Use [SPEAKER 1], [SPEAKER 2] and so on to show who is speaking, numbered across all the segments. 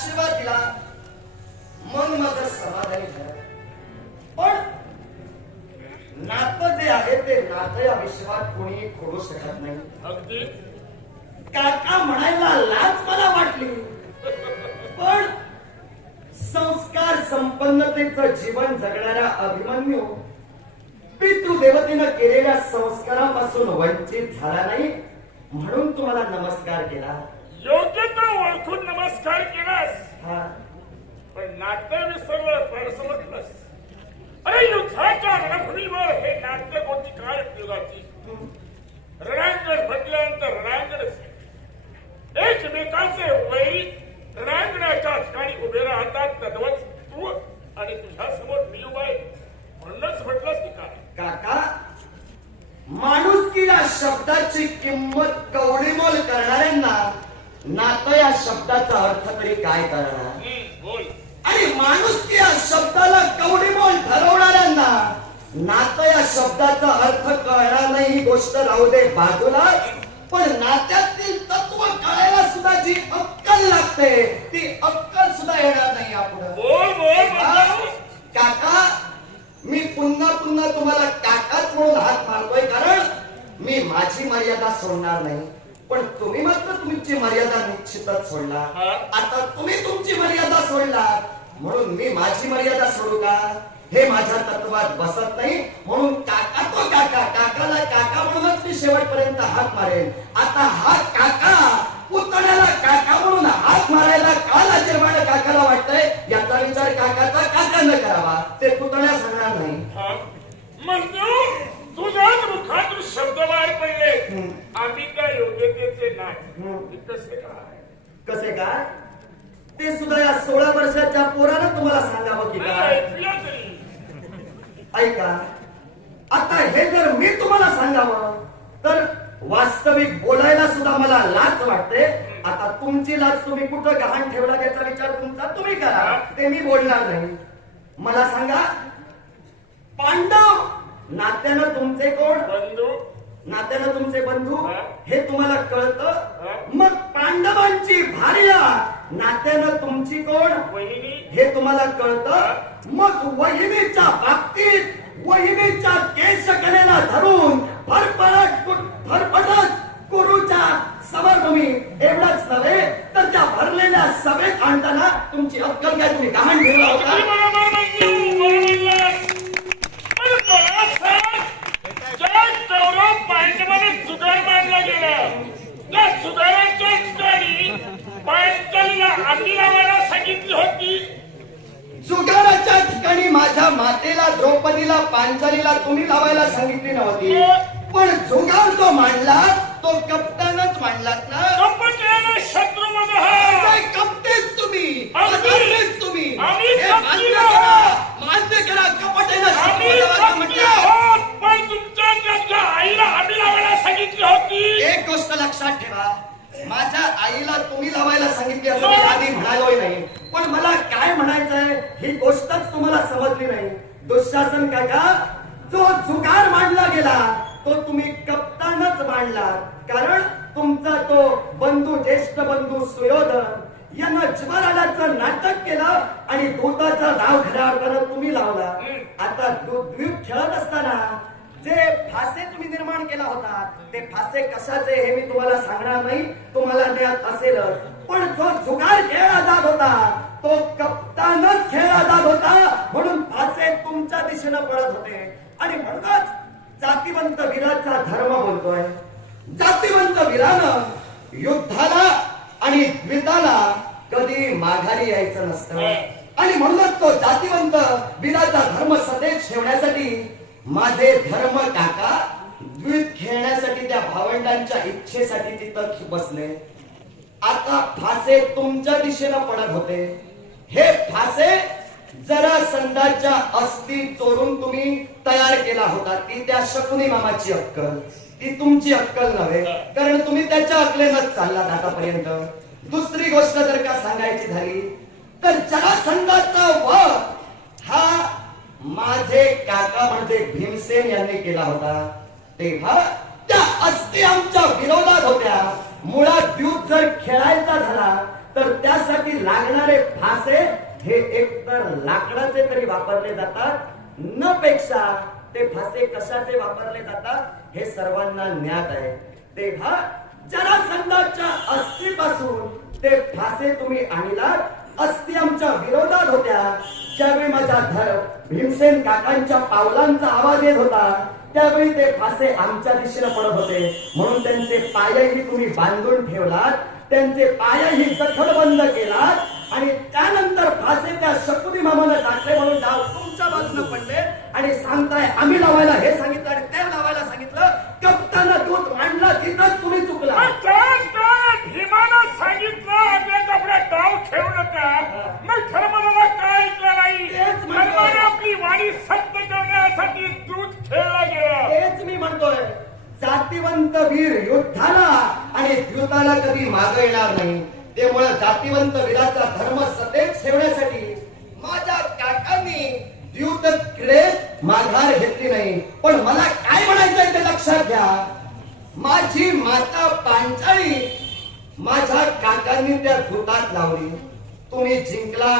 [SPEAKER 1] आशीर्वाद दिला मन माझं समाधानी झालं. पण नातं जे आहे ते नातं या विश्वात कोणी खोडू शकत नाही. काका म्हणायला लाज मला वाटली. पण संस्कार संपन्नतेचं जीवन जगणाऱ्या अभिमन्यू पितृदेवतेनं केलेल्या संस्कारापासून वंचित झाला नाही म्हणून तुम्हाला नमस्कार केला.
[SPEAKER 2] योग्य तर ओळखून नमस्कार केलास. पण नाट्य विसरलं फारसं म्हटलंस. अरे युद्धाच्या रणभूमीवर हे नाट्य कोणती काळ युगाची रणांगण म्हटल्यानंतर रणांगणच. एकमेकांचे वैरी रणांगणाच्या ठिकाणी उभे राहतात तद्वत तू आणि तुझ्या समोर मी उभा आहे म्हणूनच म्हटलंस की काय
[SPEAKER 1] काका माणुसकी या शब्दाची किंमत कवडीमोल करणाऱ्यांना नातं या शब्दाचा अर्थ तरी काय करणार
[SPEAKER 2] बोल.
[SPEAKER 1] आणि माणुसकी या शब्दाला कवडीमोल ठरवणाऱ्यांना नातं या शब्दाचा अर्थ कळणार नाही ही गोष्ट राहू दे बाजूला पण नात्यातील तत्व कळायला सुद्धा जी अक्कल लागते ती अक्कल सुद्धा येणार नाही
[SPEAKER 2] बोल बोल बोल.
[SPEAKER 1] काका मी पुन्हा पुन्हा तुम्हाला काकाच म्हणून हात मारतोय कारण मी माझी मर्यादा सोडणार नाही. पण तुम्ही मात्र तुमची मर्यादा निश्चितच सोडला. आता तुम्ही तुमची मर्यादा सोडला. म्हणून मी माझी मर्यादा सोडू का? हे माझ्या तत्वात बसत नाही. म्हणून काका तो काका काकाला काका म्हणूनच मी शेवटपर्यंत हात मारेन. आता हा काका पुतण्याला काका म्हणून हात मारायला का लाजीरवाण काकाला वाटतंय? याचा विचार काकाचा काकानं करावा. ते पुतण्या सांगणार नाही.
[SPEAKER 2] मंजू तुझ्याच मुखातून शब्द बाहेर पडले. आम्ही त्या योग्यतेचे नाही. कसे काय?
[SPEAKER 1] कसे काय? ते सुद्धा या सोळा वर्षाच्या पोरानं तुम्हाला सांगावं की काय?
[SPEAKER 2] तरी.
[SPEAKER 1] ऐका. आता हे जर मी तुम्हाला सांगावं तर वास्तविक बोलायला सुद्धा मला लाज वाटते. आता तुमची लाज तुम्ही कुठं गहाण ठेवला त्याचा विचार तुमचा? तुम्ही करा. ते मी बोलणार नाही. मला सांगा पांडव नात्यानं तुमचे कोण?
[SPEAKER 2] बंधू?
[SPEAKER 1] नात्यानं तुमचे बंधू
[SPEAKER 2] हा.
[SPEAKER 1] तुम्हाला. कळतं? मग पांडवांची भार्या नात्यानं तुमची कोण? हे तुम्हाला कळतं? मग वहिनीच्या बाबतीत वहिनीच्या केशकलेला धरून फरफरट कु- फरफटत गुरुच्या समोर तुम्ही एवढंच नव्हे तर त्या भरलेल्या सभेत आणताना तुमची अक्कल काय? तुम्ही गहाण ठेवला होता
[SPEAKER 2] बरोबर मंजू बरोबर बोललास. अरे मला सांग, ज्या कौरव पांडवाने जुगार त्या जुगाराच्या ठिकाणी पांचालीला आगी लावायला सांगितली होती.
[SPEAKER 1] जुगाराच्या ठिकाणी माझ्या मातेला द्रौपदीला पांचालीला तुम्ही लावायला सांगितली नव्हती. पण जुगार जो मांडला तो कप्तानच मांडलात ना.
[SPEAKER 2] कंपनीने शत्रू मध्ये
[SPEAKER 1] काय कपटेच तुम्ही. तुम्ही.
[SPEAKER 2] आम्ही आईला
[SPEAKER 1] तुम्ही लावायला सांगितली असं मी आधी म्हणालोय नाही. पण मला काय म्हणायचंय ही गोष्टच तुम्हाला समजली नाही. दुःशासन काका जो जुगार मांडला गेला तो तुम्ही कप्तानच मांडला. कारण तुमचा तो बंधू ज्येष्ठ बंधू सुयोधन यानं ज्वरालाचं नाटक केलं आणि दूताचा नाव खऱ्या तुम्ही लावला. आता दूध द्वीप खेळत असताना जे फासे तुम्ही निर्माण केला होता ते फासे कशाचे हे मी तुम्हाला सांगणार नाही तुम्हाला ज्ञात असेलच. पण जो जुगार खेळला जात होता तो कप्तानच खेळला जात होता म्हणून फासे तुमच्या दिशेनं पडत होते. आणि म्हणूनच जातीवंत वीराचा धर्म बोलतोय. जातीवंत वीरानं युद्धाला आणि द्विताला कधी माघारी यायचं नसतं. आणि म्हणूनच तो जातीवंत वीराचा धर्म सदैव ठेवण्यासाठी माझे धर्म काका द्वित खेळण्यासाठी त्या भावंडांच्या इच्छेसाठी तिथं बसले. आता फासे तुमच्या दिशेनं पडत होते. हे फासे जरा संदाच्या अस्थी चोरून तुम्ही तयार केला होता. ती त्या शकुनी मामाची अक्कल. ती तुमची अक्कल नव्हे कारण तुम्ही त्याच्या अक्कलेनच चाललात आतापर्यंत. दुसरी गोष्ट जर का सांगायची झाली तर जरासंधाचा वध माझे काका म्हणजे भीमसेन यांनी केला होता. तेव्हा त्या अस्थि आमच्या विरोधात होत्या. मुळात युद्ध जर खेळायचा झाला तर त्यासाठी लागणारे फासे हे एकतर लाकडाचे तरी वापरले जातात न पेक्षा ते फासे कशाचे वापरले जातात हे सर्वांना ज्ञात आहे. तेव्हा जरासंधाच्या अस्थिपासून ते फासे तुम्ही आणलात. अस्थि आमच्या विरोधात होत्या. ज्यावेळी माझा धर्म भीमसेन काकांच्या पावलांचा आवाज येत होता. त्यावेळी ते फासे आमच्या दिशेनं पडत होते. म्हणून त्यांचे पायही तुम्ही बांधून ठेवलात. त्यांचे पायही जखड बंद केलात. आणि त्यानंतर फासे त्या शकुनी मामानं टाकले म्हणून डाव तुमच्या बाजूने पडले. आणि सांगताय आम्ही लावायला हे सांगितलं आणि ते लावायला सांगितलं कप्तानं दूध मांडला तिथंच तुम्ही चुकला
[SPEAKER 2] पण त्याच काळात भीमानं सांगितलं आपल्या आपल्या डाव खेळू नका मग धर्माला काय ऐकलं नाही
[SPEAKER 1] तेच म्हणतोय.
[SPEAKER 2] धर्माने आपली वाणी सत्य करण्यासाठी दूध खेळला गेला
[SPEAKER 1] तेच मी म्हणतोय जातीवंत वीर योद्धाला आणि द्युताला कधी माग येणार नाही. त्यामुळे जातीवंत वीराचा धर्म सतेज ठेवण्यासाठी माझ्या काकांनी द्युत क्रियेत माघार घेतली नाही. पण मला काय म्हणायचंय ते लक्षात घ्या. माझी माता पांचाळी माझ्या काकांनी त्या धुतात लावली. तुम्ही जिंकला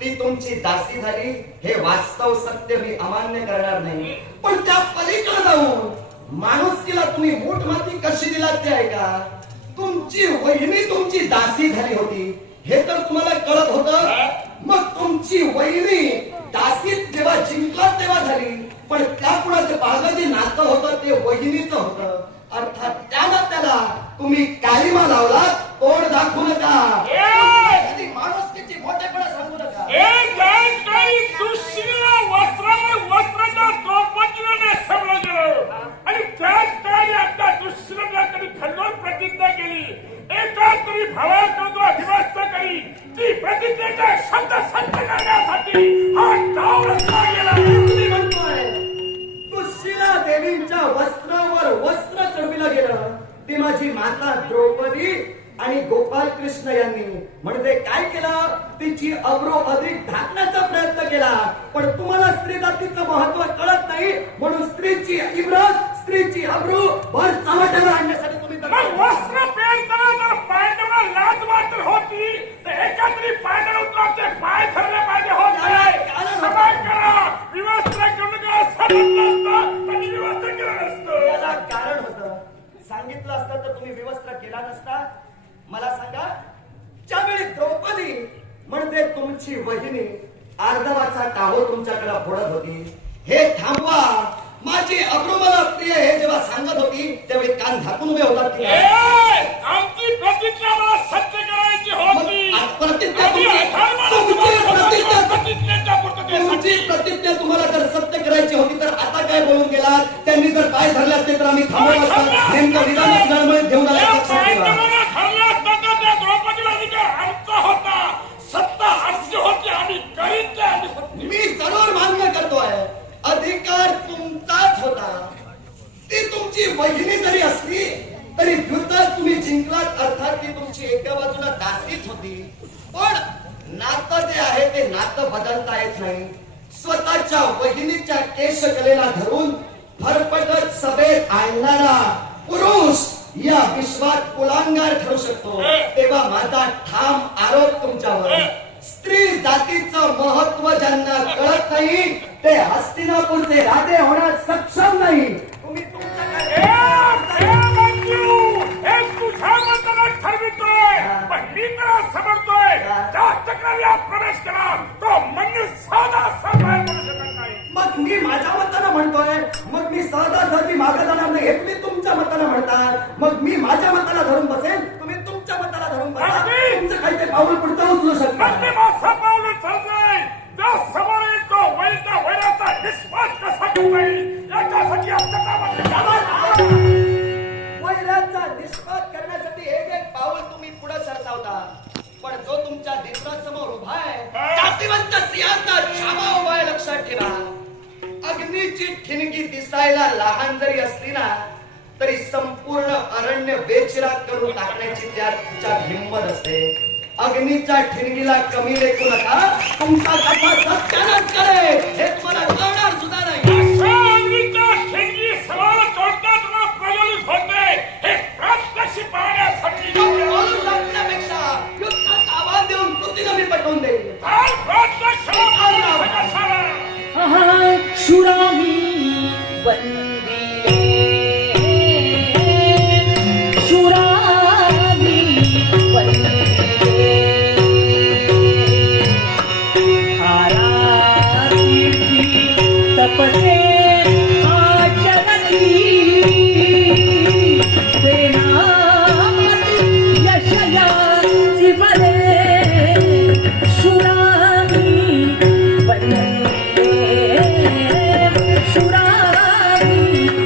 [SPEAKER 1] ती तुमची दासी झाली. हे वास्तव सत्य मी अमान्य करणार नाही. पण त्या पलीकडे जाऊन माणुसकीला तुम्ही मूठ माती कशी दिलात ते ऐका. तुमची वहिनी तुमची दासी झाली होती. हे तर तुम्हाला कळत होत. मग तुमची वहिनी दासीत जेव्हा जिंकला तेव्हा झाली. पण त्या कुणाचं पाळलं जे नातं होतं ते वहिनीचं होतं. अर्थात त्यानं त्याला तुम्ही कालिमा लावला तोड दाखवू नका. माणुसकीची मोठेपणा सांगू नका
[SPEAKER 2] एक गाय काही दुसरीला वस्त्रावर वस्त्राच्या द्रौपदीला नेसवलं गेलं आणि त्याच काळी आता दुसऱ्याला कधी खंडोर प्रतिज्ञा केली. एका तरी जो अभिवास्त करी ती प्रतिज्ञेचा शब्द सत्य करण्यासाठी हा डाव रचला गेला.
[SPEAKER 1] तुम्ही म्हणतोय दुःशिला देवींच्या वस्त्रावर वस्त्र चढविलं गेलं. ती माझी माता द्रौपदी आणि गोपाल कृष्ण यांनी. म्हणजे काय केलं? तिची अब्रो अधिक ढाकण्याचा प्रयत्न केला. पण तुम्हाला स्त्री जातीचं महत्त्व कळत नाही. म्हणून स्त्रीची इब्रत स्त्रीची अब्रू भर चव्हाट्यावर आणण्यासाठी तुम्ही
[SPEAKER 2] मग
[SPEAKER 1] तर-
[SPEAKER 2] वस्त्र पेरताना जर पायदळा लाज मात्र होती तर एका तरी पायदळ उतरवते पाय धरले पाहिजे होत नाही क्षमा करा विवस्त्र करू नका असं म्हटलं असतं पण विवस्त्र केलं नसतं
[SPEAKER 1] याला कारण होतं सांगितलं असतं तर तुम्ही व्यवस्था नसता मला सांगा ज्यावेळी द्रौपदी म्हणजे तुमची वहिनी अर्धवाचा टाहो तुमच्याकडे फोडत होती हे थांबवा. माझी अब्रू मला प्रिय हे जेव्हा सांगत होती त्यावेळी कान झाकून उभे होतात?
[SPEAKER 2] आमची प्रतिज्ञा मला सत्य करायची होती.
[SPEAKER 1] तुमची- प्रतिज्ञा- तुम्हाला जर सत्य करायची होती तर आता काय बोलून गेला त्यांनी जर पाय धरले असते तर आम्ही थांबवलं असतं. नेमकं विधान विधानमुळे घेऊन आले
[SPEAKER 2] त्या
[SPEAKER 1] लक्षात ठेवा
[SPEAKER 2] पायदळाला धरलं असतं तर त्या द्रौपदीला अधिकार आमचा होता सत्ता आमची होती आम्ही करीत ते आम्ही सत्य
[SPEAKER 1] मी जरूर मान्य करतोय अधिकार तुमचाच होता ती तुमची वहिनी जरी असली तरी युद्धात तुम्ही जिंकलात. अर्थात ती तुमची एका बाजूला दासीच होती. पण नातं जे आहे ते नातं बदलता येत नाही. स्वतःच्या वहिनीच्या केशकलेला धरून फरफटत सभेत आणणारा पुरुष या विश्वात कुलांगार ठरू शकतो. तेव्हा माझा ठाम आरोप तुमच्यावर. स्त्री जातीचं महत्त्व ज्यांना कळत नाही ते हस्तिनापूरचे राजे होण्यास सक्षम नाही.
[SPEAKER 2] प्रवेश केला तो साधा
[SPEAKER 1] मग मी माझ्या मतानं म्हणतोय मग मी सहजासहजी मागे जाणार नाही हे तुम्ही तुमच्या मतानं म्हणतात मग मी माझ्या मताला धरून बसेल तुम्ही तुमच्या मताला धरून बसा. तुमचं काही ते पाऊल पुढचं उचलू शकता
[SPEAKER 2] मी माझा पाऊल चाललंय जो समोर येतो वैराचा कसा याच्यासाठी आमच्या कामात
[SPEAKER 1] सरसावता पण जो तुमच्या उभा आहे. जातीवंत सिंहाचा छावा उभा आहे लक्षात ठेवा. अग्नीची ठिणगी दिसायला लहान जरी असली ना तरी संपूर्ण अरण्य बेचिराग करून टाकण्याची त्या तिच्या हिंमत असते. अग्नीच्या ठिणगीला कमी लेखू नका. तुमचा कथा सत्यानच करे हे तुम्हाला